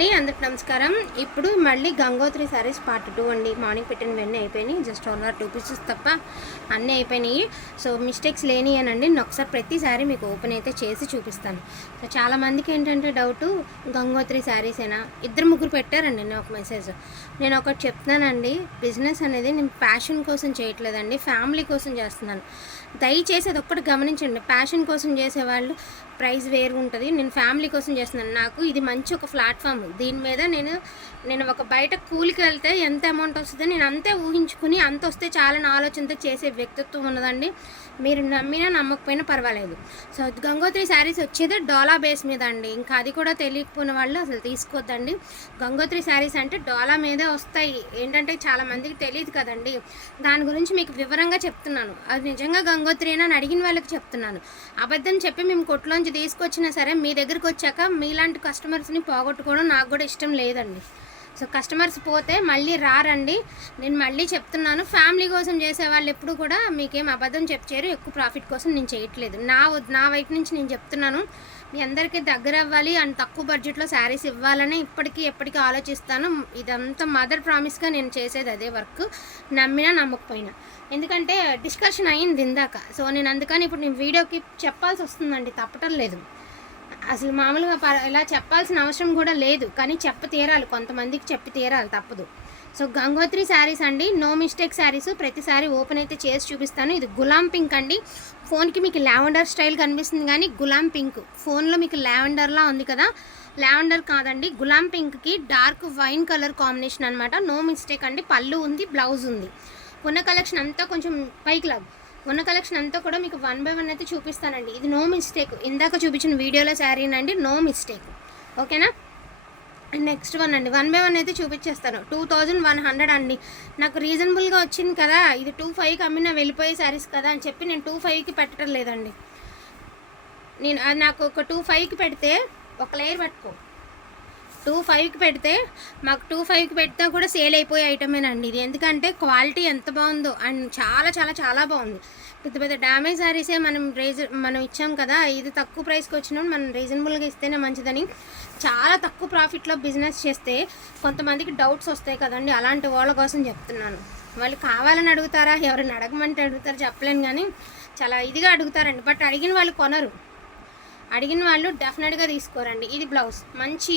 అండి అందరికి నమస్కారం. ఇప్పుడు మళ్ళీ గంగోత్రి సారీస్ పార్ట్ టూ అండి. మార్నింగ్ పెట్టిన వెన్నీ అయిపోయినాయి. Just one or two pieces తప్ప అన్నీ అయిపోయినాయి. సో మిస్టేక్స్ లేని అనండి నేను ఒకసారి ప్రతి సారీ మీకు ఓపెన్ అయితే చేసి చూపిస్తాను. సో చాలామందికి ఏంటంటే డౌట్ గంగోత్రి శారీసేనా ఇద్దరు ముగ్గురు పెట్టారండి నేను ఒక మెసేజ్ నేను ఒకటి చెప్తున్నానండి. బిజినెస్ అనేది నేను ప్యాషన్ కోసం చేయట్లేదండి. ఫ్యామిలీ కోసం చేస్తున్నాను. దయచేసి అది ఒక్కటి గమనించండి. ప్యాషన్ కోసం చేసేవాళ్ళు ప్రైస్ వేరు ఉంటుంది. నేను ఫ్యామిలీ కోసం చేస్తున్నాను. నాకు ఇది మంచి ఒక ప్లాట్ఫామ్ దీని మీద నేను నేను ఒక బయట కూలికి వెళ్తే ఎంత అమౌంట్ వస్తుందో నేను అంతే ఊహించుకుని అంత వస్తే చాలని ఆలోచనతో చేసే వ్యక్తిత్వం ఉన్నదండి. మీరు నమ్మినా నమ్మకపోయినా పర్వాలేదు. సో గంగోత్రి శారీస్ వచ్చేది డోలా బేస్ మీద అండి. ఇంకా అది కూడా తెలియకపోయిన వాళ్ళు అసలు తీసుకోవద్దండి గంగోత్రి శారీస్ అంటే డోలా మీదే వస్తాయి. ఏంటంటే చాలా మందికి తెలియదు కదండి. దాని గురించి మీకు వివరంగా చెప్తున్నాను. అది నిజంగా గంగోత్రి అని అడిగిన వాళ్ళకి చెప్తున్నాను. అబద్ధం చెప్పి మేము కొట్లోంచి తీసుకొచ్చినా సరే మీ దగ్గరికి వచ్చాక మీలాంటి కస్టమర్స్ని పోగొట్టుకోవడం నాకు కూడా ఇష్టం లేదండి. సో కస్టమర్స్ పోతే మళ్ళీ రారండి. నేను మళ్ళీ చెప్తున్నాను ఫ్యామిలీ కోసం చేసే వాళ్ళు ఎప్పుడు కూడా మీకేం అబద్ధం చెప్పారు ఎక్కువ ప్రాఫిట్ కోసం నేను చేయట్లేదు. నా నా వైపు నుంచి నేను చెప్తున్నాను మీ అందరికీ దగ్గర అవ్వాలి అండ్ తక్కువ బడ్జెట్లో శారీస్ ఇవ్వాలని ఇప్పటికీ ఎప్పటికీ ఆలోచిస్తాను. ఇదంతా మదర్ ప్రామిస్గా నేను చేసేది అదే వర్క్ నమ్మినా నమ్మకపోయినా. ఎందుకంటే డిస్కషన్ అయింది ఇందాక. సో నేను అందుకని ఇప్పుడు నేను వీడియోకి చెప్పాల్సి వస్తుందండి తప్పటం లేదు. అసలు మామూలుగా ప- ఇలా చెప్పాల్సిన అవసరం కూడా లేదు. కానీ చెప్ప తీరాలి. కొంతమందికి చెప్పి తీరాలి తప్పదు. సో గంగోత్రి శారీస్ అండి. No mistake saris. ప్రతిసారి ఓపెన్ అయితే చేసి చూపిస్తాను. ఇది గులాం పింక్ అండి. ఫోన్కి మీకు లావెండర్ స్టైల్ కనిపిస్తుంది కానీ గులాం పింక్. ఫోన్లో మీకు లావెండర్లా ఉంది కదా. లావెండర్ కాదండి. గులాం పింక్కి డార్క్ వైన్ కలర్ కాంబినేషన్ అనమాట నో మిస్టేక్ అండి. పళ్ళు ఉంది బ్లౌజ్ ఉంది. ఉన్న కలెక్షన్ అంతా కొంచెం పైకి లాగు. ఉన్న కలెక్షన్ అంతా కూడా మీకు వన్ బై వన్ అయితే చూపిస్తానండి. ఇది నో మిస్టేక్ ఇందాక చూపించిన వీడియోలో శారీనండి నో మిస్టేక్ ఓకేనా? నెక్స్ట్ వన్ అండి. వన్ బై వన్ అయితే చూపించేస్తాను. టూ థౌజండ్ వన్ హండ్రెడ్ అండి. నాకు రీజనబుల్గా వచ్చింది కదా. ఇది టూ ఫైవ్కి అమ్మిన వెళ్ళిపోయే శారీస్ కదా అని చెప్పి నేను టూ ఫైవ్కి పెట్టడం లేదండి నేను అది నాకు ఒక టూ ఫైవ్కి పెడితే ఒక లేయర్ పట్టుకో. టూ ఫైవ్కి పెడితే మాకు టూ ఫైవ్కి పెడితే కూడా సేల్ అయిపోయే ఐటమేనండి ఇది. ఎందుకంటే క్వాలిటీ ఎంత బాగుందో అండ్ చాలా చాలా చాలా బాగుంది. పెద్ద పెద్ద డ్యామేజ్ సారీసే మనం రీజ మనం ఇచ్చాం కదా ఇది తక్కువ ప్రైస్కి వచ్చినప్పుడు మనం రీజనబుల్గా ఇస్తేనే మంచిదని. చాలా తక్కువ ప్రాఫిట్లో బిజినెస్ చేస్తే కొంతమందికి డౌట్స్ వస్తాయి కదండి. అలాంటి వాళ్ళ కోసం చెప్తున్నాను. వాళ్ళు కావాలని అడుగుతారా? ఎవరిని అడగమంటే అడుగుతారు చెప్పలేను కానీ చాలా ఇదిగా అడుగుతారండి. బట్ అడిగిన వాళ్ళు కొనరు. అడిగిన వాళ్ళు డెఫినెట్గా తీసుకోరండి. ఇది బ్లౌజ్. మంచి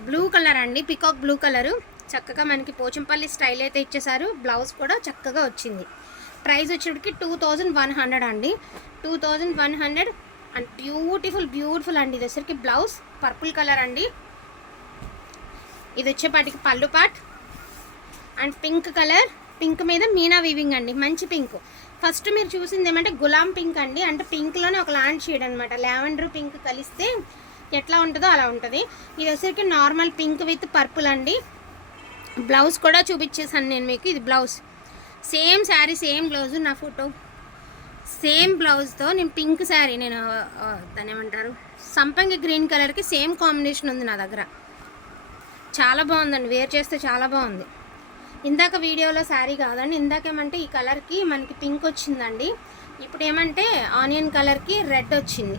బ్లూ కలర్ అండి. Peacock blue colour. చక్కగా మనకి పోచంపల్లి స్టైల్ అయితే ఇచ్చేసారు బ్లౌజ్ కూడా చక్కగా వచ్చింది. ప్రైస్ వచ్చేటికి టూ థౌజండ్ వన్ హండ్రెడ్ అండి. Two thousand one hundred and beautiful beautiful అండి. ఇది వచ్చరికి బ్లౌజ్. పర్పుల్ కలర్ అండి. ఇది వచ్చేపాటికి పళ్ళు పాట్ అండ్ పింక్ కలర్. పింక్ మీద మీనా వీవింగ్ అండి. మంచి పింక్. ఫస్ట్ మీరు చూసింది ఏమంటే గులాం పింక్ అండి. అంటే పింక్లోనే ఒక లాండ్ షేడ్ అనమాట లావెండర్ పింక్ కలిస్తే ఎట్లా ఉంటుందో అలా ఉంటుంది. ఇది వచ్చేసరికి నార్మల్ పింక్ విత్ పర్పుల్ అండి. బ్లౌజ్ కూడా చూపించేసాను నేను మీకు. ఇది blouse. Same sari same blouse నా ఫోటో. సేమ్ బ్లౌజ్తో నేను పింక్ శారీ నేను ఆ, ఏమంటారు? సంపంగి గ్రీన్ కలర్కి సేమ్ కాంబినేషన్ ఉంది నా దగ్గర. చాలా బాగుందండి. వేర్ చేస్తే చాలా బాగుంది. ఇందాక వీడియోలో శారీ కాదండి. ఇందాకేమంటే ఈ కలర్కి మనకి పింక్ వచ్చిందండి. ఇప్పుడు ఏమంటే ఆనియన్ కలర్కి రెడ్ వచ్చింది.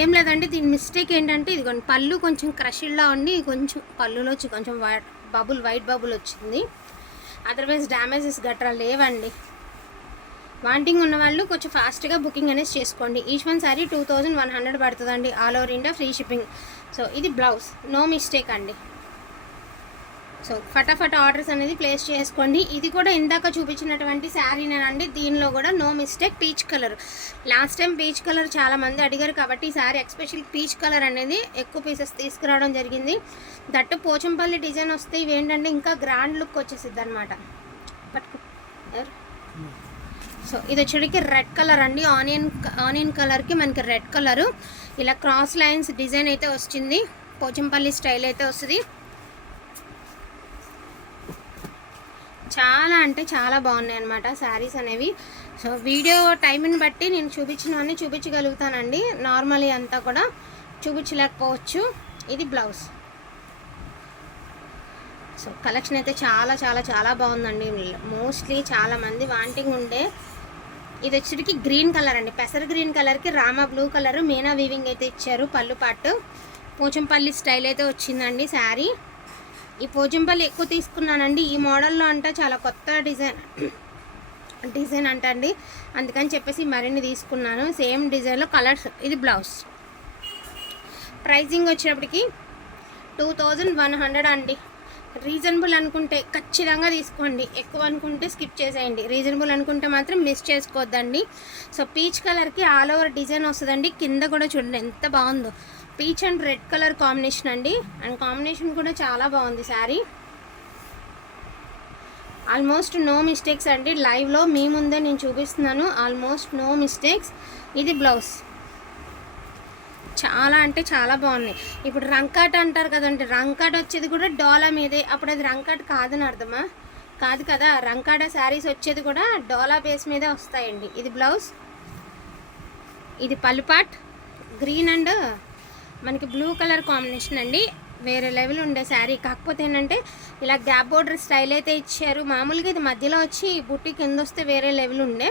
ఏం లేదండి దీని మిస్టేక్ ఏంటంటే ఇదిగోండి పళ్ళు కొంచెం క్రషిల్లా ఉండి కొంచెం పళ్ళులో వచ్చి కొంచెం వైట్ బబుల్ వైట్ బబుల్ వచ్చింది. అదర్వైజ్ డ్యామేజెస్ గట్రా లేవండి. వాంటింగ్ ఉన్న వాళ్ళు కొంచెం ఫాస్ట్గా బుకింగ్ అనేది చేసుకోండి. Each one sari two thousand one hundred పడుతుందండి all over India free shipping. So ఇది బ్లౌజ్. నో మిస్టేక్ అండి. సో ఫటాఫట్ ఆర్డర్స్ అనేది ప్లేస్ చేసుకోండి. ఇది కూడా ఇందాక చూపించినటువంటి శారీనేనండి దీనిలో కూడా no mistake peach colour. Last time peach colour చాలా మంది అడిగారు కాబట్టి ఈ శారీ ఎక్స్పెషల్ పీచ్ కలర్ అనేది ఎక్కువ పీసెస్ తీసుకురావడం జరిగింది. దట్టు పోచంపల్లి డిజైన్ వస్తే ఇవి ఏంటంటే ఇంకా గ్రాండ్ లుక్ వచ్చేసిద్ది అనమాట పట్టుకో. సో ఇది వచ్చేటికి రెడ్ కలర్ అండి. ఆనియన్ ఆనియన్ కలర్కి మనకి రెడ్ కలరు. ఇలా క్రాస్ లైన్స్ డిజైన్ అయితే వచ్చింది పోచంపల్లి స్టైల్ అయితే వస్తుంది. చాలా అంటే చాలా బాగున్నాయి అనమాట శారీస్ అనేవి. సో వీడియో టైంని బట్టి నేను చూపించినవన్నీ చూపించగలుగుతానండి. నార్మలీ అంతా కూడా చూపించలేకపోవచ్చు. ఇది బ్లౌజ్. సో కలెక్షన్ అయితే చాలా చాలా చాలా బాగుందండి. మోస్ట్లీ చాలామంది వాంటింగ్ ఉండే. ఇది వచ్చేటికి గ్రీన్ కలర్ అండి. పెసర గ్రీన్ కలర్కి రామా బ్లూ కలర్. మీనా వీవింగ్ అయితే ఇచ్చారు పళ్ళు పాటు. పోచంపల్లి స్టైల్ అయితే వచ్చిందండి శారీ. ఈ పోచంపల్లి ఎక్కువ తీసుకున్నానండి. ఈ మోడల్లో అంటే చాలా కొత్త డిజైన్ డిజైన్ అంటండి. అందుకని చెప్పేసి మరిన్ని తీసుకున్నాను. సేమ్ డిజైన్లో కలర్స్ ఇది బ్లౌజ్. ప్రైజింగ్ వచ్చేటప్పటికి టూ థౌజండ్ వన్ హండ్రెడ్ అండి. రీజనబుల్ అనుకుంటే ఖచ్చితంగా తీసుకోండి. ఎక్కువ అనుకుంటే స్కిప్ చేసేయండి. రీజనబుల్ అనుకుంటే మాత్రం మిస్ చేసుకోవద్దండి. సో పీచ్ కలర్కి ఆల్ ఓవర్ డిజైన్ వస్తుందండి. కింద కూడా చూడండి ఎంత బాగుందో. Peach and red colour combination అండి. అండ్ కాంబినేషన్ కూడా చాలా బాగుంది శారీ. ఆల్మోస్ట్ నో మిస్టేక్స్ అండి. లైవ్లో మీ ముందే నేను చూపిస్తున్నాను. Almost no mistakes. ఇది బ్లౌజ్. చాలా అంటే చాలా బాగున్నాయి. ఇప్పుడు రంకాట్ అంటారు కదండి రంకాట్ వచ్చేది కూడా డోలా మీదే. అప్పుడు అది రంకాట్ కాదని అర్థమా? కాదు కదా రంకాట శారీస్ వచ్చేది కూడా డోలా బేస్ మీదే వస్తాయండి. ఇది బ్లౌజ్ ఇది పలుపాట్ గ్రీన్ అండ్ మనకి బ్లూ కలర్ కాంబినేషన్ అండి. వేరే లెవెల్ ఉండే శారీ కాకపోతే ఏంటంటే ఇలా గ్యాప్ బోర్డర్ స్టైల్ అయితే ఇచ్చారు. మామూలుగా ఇది మధ్యలో వచ్చి బుట్టి కింద వస్తే వేరే లెవెల్ ఉండే.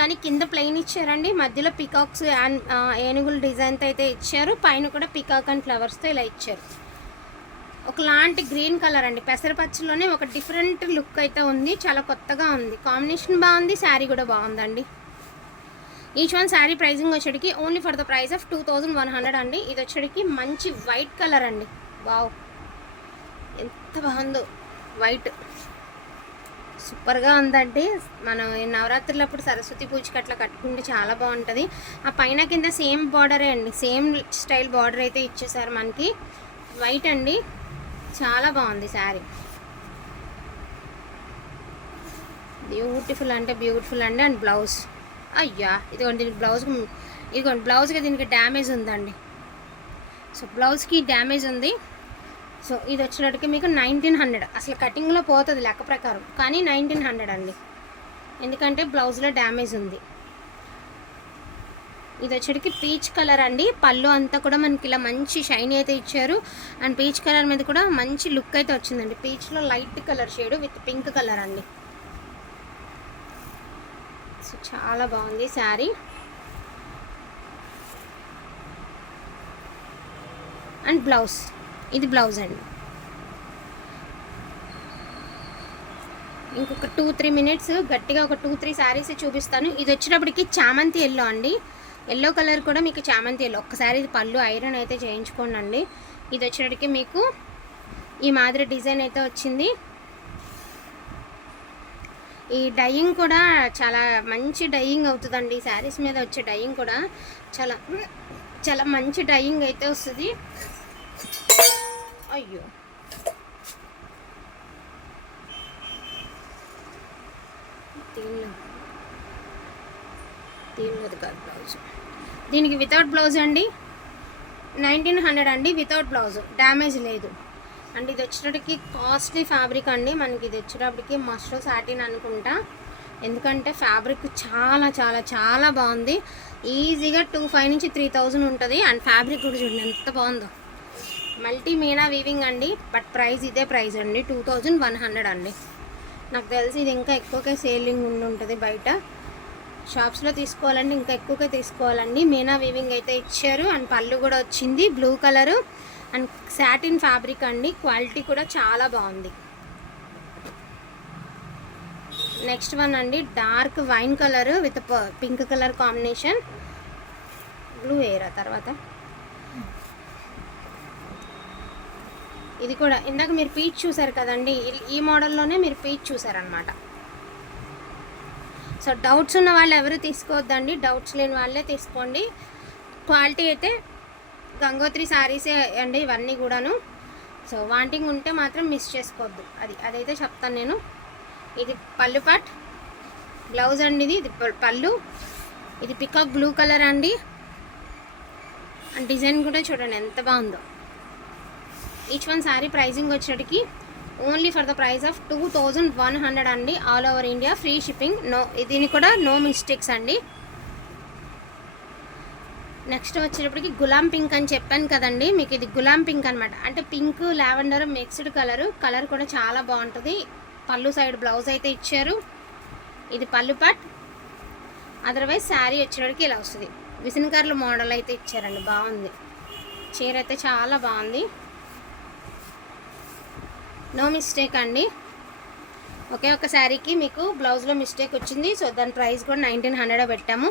కానీ కింద ప్లెయిన్ ఇచ్చారండి. మధ్యలో పికాక్స్ ఏనుగుల డిజైన్తో అయితే ఇచ్చారు. పైన కూడా పికాక్ అండ్ ఫ్లవర్స్తో ఇలా ఇచ్చారు. ఒకలాంటి గ్రీన్ కలర్ అండి. పెసరపచ్చలోనే ఒక డిఫరెంట్ లుక్ అయితే ఉంది. చాలా కొత్తగా ఉంది. కాంబినేషన్ బాగుంది. శారీ కూడా బాగుందండి. Each one sari pricing వచ్చేటికి only for the price of two thousand one hundred అండి. ఇది వచ్చేటికి మంచి వైట్ కలర్ అండి. వావ్. ఎంత బాగుందో. వైట్. సూపర్గా ఉందండి. మనం నవరాత్రులప్పుడు సరస్వతి పూజకి అట్లా కట్టుకుంటే చాలా బాగుంటుంది. ఆ పైన కింద సేమ్ బార్డరే అండి. సేమ్ స్టైల్ బార్డర్ అయితే ఇచ్చేసారు మనకి. వైట్ అండి. చాలా బాగుంది శారీ. బ్యూటిఫుల్ అంటే బ్యూటిఫుల్ అండి. And blouse. అయ్యా ఇదిగోండి దీనికి బ్లౌజ్ ఇదిగోండి బ్లౌజ్కి దీనికి డ్యామేజ్ ఉందండి. సో బ్లౌజ్కి డ్యామేజ్ ఉంది. సో ఇది వచ్చినట్టుకి మీకు నైన్టీన్ హండ్రెడ్. అసలు కటింగ్లో పోతుంది లెక్క ప్రకారం కానీ నైన్టీన్ హండ్రెడ్ అండి. ఎందుకంటే బ్లౌజ్లో డ్యామేజ్ ఉంది. ఇది వచ్చేటికి పీచ్ కలర్ అండి. పళ్ళు అంతా కూడా మనకి ఇలా మంచి షైన్ అయితే ఇచ్చారు. అండ్ పీచ్ కలర్ మీద కూడా మంచి లుక్ అయితే వచ్చిందండి. పీచ్లో light colour shade with pink colour అండి. సో చాలా బాగుంది శారీ. And blouse. ఇది బ్లౌజ్ అండి. ఇంకొక టూ త్రీ మినిట్స్ గట్టిగా ఒక టూ త్రీ శారీస్ చూపిస్తాను. ఇది వచ్చేటప్పటికి చామంతి ఎల్లో అండి. ఎల్లో కలర్ కూడా మీకు చామంతి ఎల్లో. ఒక్కసారి ఇది పళ్ళు ఐరన్ అయితే చేయించుకోండి అండి ఇది వచ్చేటప్పటికి మీకు ఈ మాదిరి డిజైన్ అయితే వచ్చింది. ఈ డయింగ్ కూడా చాలా మంచి డయింగ్ అవుతుందండి. ఈ శారీస్ మీద వచ్చే డయింగ్ కూడా చాలా చాలా మంచి డయింగ్ అయితే వస్తుంది. అయ్యో. దీనిలో కాదు బ్లౌజ్. దీనికి వితౌట్ బ్లౌజ్ అండి? నైన్టీన్ హండ్రెడ్ అండి వితౌట్ బ్లౌజ్. డ్యామేజ్ లేదు. అండ్ ఇది వచ్చేటప్పటికి కాస్ట్లీ ఫ్యాబ్రిక్ అండి. మనకి ఇది వచ్చేటప్పటికి మస్ట్ సాటిన్ అనుకుంటా. ఎందుకంటే ఫ్యాబ్రిక్ చాలా చాలా చాలా బాగుంది. ఈజీగా టూ ఫైవ్ నుంచి త్రీ థౌజండ్ ఉంటుంది. అండ్ ఫ్యాబ్రిక్ కూడా చూడండి ఎంత బాగుందో. మల్టీ మీనా వీవింగ్ అండి బట్ ప్రైస్ ఇదే ప్రైస్ అండి టూ థౌజండ్ వన్ హండ్రెడ్ అండి. నాకు తెలిసి ఇది ఇంకా ఎక్కువకే సేలింగ్ ఉండి ఉంటుంది బయట. షాప్స్లో తీసుకోవాలండి ఇంకా ఎక్కువకే తీసుకోవాలండి. మీనా వీవింగ్ అయితే ఇచ్చారు అండ్ పళ్ళు కూడా వచ్చింది blue colour and satin fabric అండి క్వాలిటీ కూడా చాలా బాగుంది. నెక్స్ట్ వన్ అండి dark wine colour with pink colour combination. Blue ఎయిరా తర్వాత? ఇది కూడా. ఇందాక మీరు పీచ్ చూసారు కదండి ఈ- మోడల్లోనే మీరు పీచ్ చూసారనమాట సో డౌట్స్ ఉన్న వాళ్ళు ఎవరు తీసుకోవద్దండి డౌట్స్ లేని వాళ్ళే తీసుకోండి. క్వాలిటీ అయితే గంగోత్రి శారీసే అండి ఇవన్నీ కూడాను. సో వాంటింగ్ ఉంటే మాత్రం మిస్ చేసుకోవద్దు. అది అదైతే చెప్తాను నేను. ఇది పళ్ళు పాట్ బ్లౌజ్ అండి ఇది ఇది ప- పళ్ళు. ఇది పికాక్ బ్లూ కలర్ అండి డిజైన్ కూడా చూడండి ఎంత బాగుందో. Each one sari pricing వచ్చేటికి only for the price of two thousand one hundred అండి. All over India free shipping no దీని కూడా నో మిస్టేక్స్ అండి. నెక్స్ట్ వచ్చేటప్పటికి గులాం పింక్ అని చెప్పాను కదండి. మీకు ఇది గులాం పింక్ అనమాట అంటే pink lavender mixed colour colour కూడా చాలా బాగుంటుంది. పళ్ళు సైడ్ బ్లౌజ్ అయితే ఇచ్చారు. ఇది పళ్ళు పట్ అదర్వైజ్ శారీ వచ్చేటప్పటికి ఇలా వస్తుంది. విసనకర్ల మోడల్ అయితే ఇచ్చారండి. బాగుంది. చీర అయితే చాలా బాగుంది. నో మిస్టేక్ అండి. ఒకే ఒక శారీకి మీకు బ్లౌజ్లో మిస్టేక్ వచ్చింది. సో దాని ప్రైస్ కూడా నైన్టీన్ హండ్రెడ్ పెట్టాము.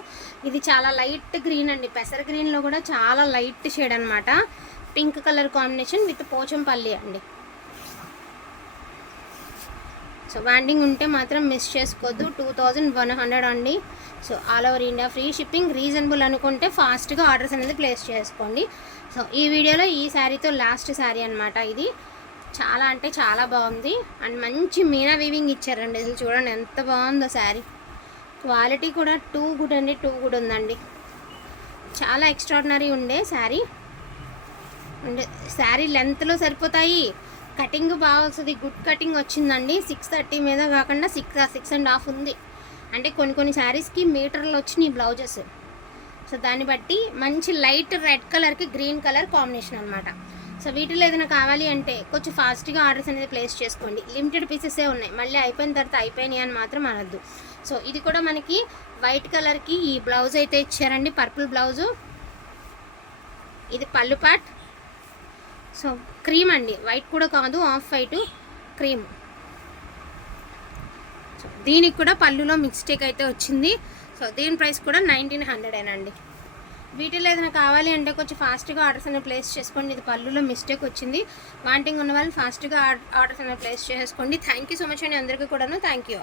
ఇది చాలా లైట్ గ్రీన్ అండి. పెసర గ్రీన్లో కూడా చాలా లైట్ షేడ్ అనమాట pink colour combination with Pochampally అండి. సో వ్యాండింగ్ ఉంటే మాత్రం మిస్ చేసుకోవద్దు. టూ థౌజండ్ వన్ హండ్రెడ్ అండి. So all over India free shipping reasonable అనుకుంటే ఫాస్ట్గా ఆర్డర్స్ అనేది ప్లేస్ చేసుకోండి. సో ఈ వీడియోలో ఈ శారీతో లాస్ట్ శారీ అనమాట ఇది. చాలా అంటే చాలా బాగుంది. అండ్ మంచి మీనా వీవింగ్ ఇచ్చారండి. అసలు చూడండి ఎంత బాగుందో శారీ. క్వాలిటీ కూడా టూ గుడ్ అండి టూ గుడ్ ఉందండి. చాలా ఎక్స్ట్రాడినరీ ఉండే శారీ. అండ్ శారీ లెంత్లో సరిపోతాయి. కటింగ్ బాగా వస్తుంది గుడ్ కటింగ్ వచ్చిందండి. సిక్స్ థర్టీ మీద కాకుండా సిక్స్ సిక్స్ అండ్ హాఫ్ ఉంది. అంటే కొన్ని కొన్ని శారీస్కి మీటర్లు వచ్చినాయి బ్లౌజెస్. సో దాన్ని బట్టి మంచి లైట్ రెడ్ కలర్కి గ్రీన్ కలర్ కాంబినేషన్ అనమాట సో వీటిలో ఏదైనా కావాలి అంటే కొంచెం ఫాస్ట్గా ఆర్డర్స్ అనేది ప్లేస్ చేసుకోండి. లిమిటెడ్ పీసెసే ఉన్నాయి. మళ్ళీ అయిపోయిన తర్వాత అయిపోయినాయి అని మాత్రం అనొద్దు. సో ఇది కూడా మనకి వైట్ కలర్కి ఈ బ్లౌజ్ అయితే ఇచ్చారండి. Purple blouse. ఇది పళ్ళు పాట్ సో క్రీమ్ అండి. వైట్ కూడా కాదు ఆఫ్ వైట్ క్రీమ్. సో దీనికి కూడా పళ్ళులో మిస్టేక్ అయితే వచ్చింది. సో దీని ప్రైస్ కూడా నైన్టీన్ హండ్రెడేనండి. వీటిలో ఏదైనా కావాలి అంటే కొంచెం ఫాస్ట్గా ఆర్డర్స్ అనేవి ప్లేస్ చేసుకోండి. ఇది పళ్ళులో మిస్టేక్ వచ్చింది. వాంటింగ్ ఉన్న వాళ్ళు ఫాస్ట్గా ఆర్డర్స్ అనేవి ప్లేస్ చేసుకోండి. థ్యాంక్ యూ సో మచ్ అండి అందరికీ కూడాను. Thank you